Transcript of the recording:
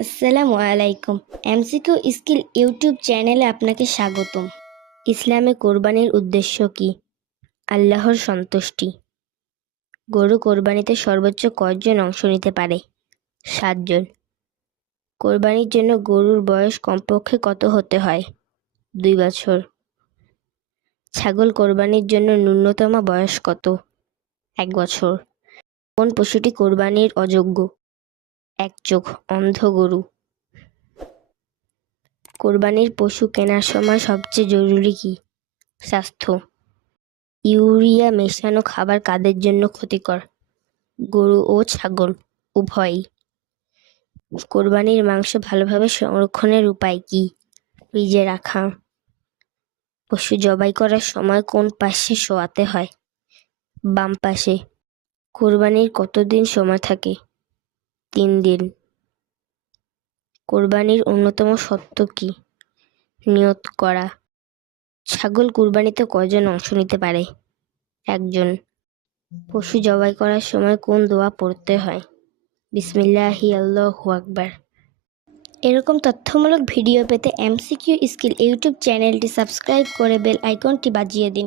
আসসালামু আলাইকুম। MCQ skill YouTube চ্যানেলে আপনাকে স্বাগতম। ইসলামে কোরবানির উদ্দেশ্য কি? আল্লাহর সন্তুষ্টি। গরু কোরবানিতে সর্বোচ্চ কয়জন অংশ নিতে পারে? 7 জন। কোরবানির জন্য গরুর বয়স কমপক্ষে কত হতে হয়? 2 বছর। ছাগল কোরবানির জন্য ন্যূনতম বয়স কত? 1 বছর। কোন পশুটি কোরবানির অযোগ্য? এক চোখ অন্ধ গরু। কোরবানির পশু কেনার সময় সবচেয়ে জরুরি কি? স্বাস্থ্য। ইউরিয়া মেশানো খাবার কাদের জন্য ক্ষতিকর? গরু ও ছাগল উভয়ই। কোরবানির মাংস ভালোভাবে সংরক্ষণের উপায় কি? ফ্রিজে রাখা। পশু জবাই করার সময় কোন পাশে শোয়াতে হয়? বাম পাশে। কোরবানির কতদিন সময় থাকে? 3 দিন। কোরবানির অন্যতম শর্ত কি? নিয়ত করা। ছাগল কুরবানিতে কয়জন অংশ নিতে পারে? 1 জন। পশু জবাই করার সময় কোন দোয়া পড়তে হয়? বিসমিল্লাহি আল্লাহু আকবার। এরকম তথ্যমূলক ভিডিও পেতে এমসিকিউ স্কিল ইউটিউব চ্যানেলটি সাবস্ক্রাইব করে বেল আইকনটি বাজিয়ে দিন।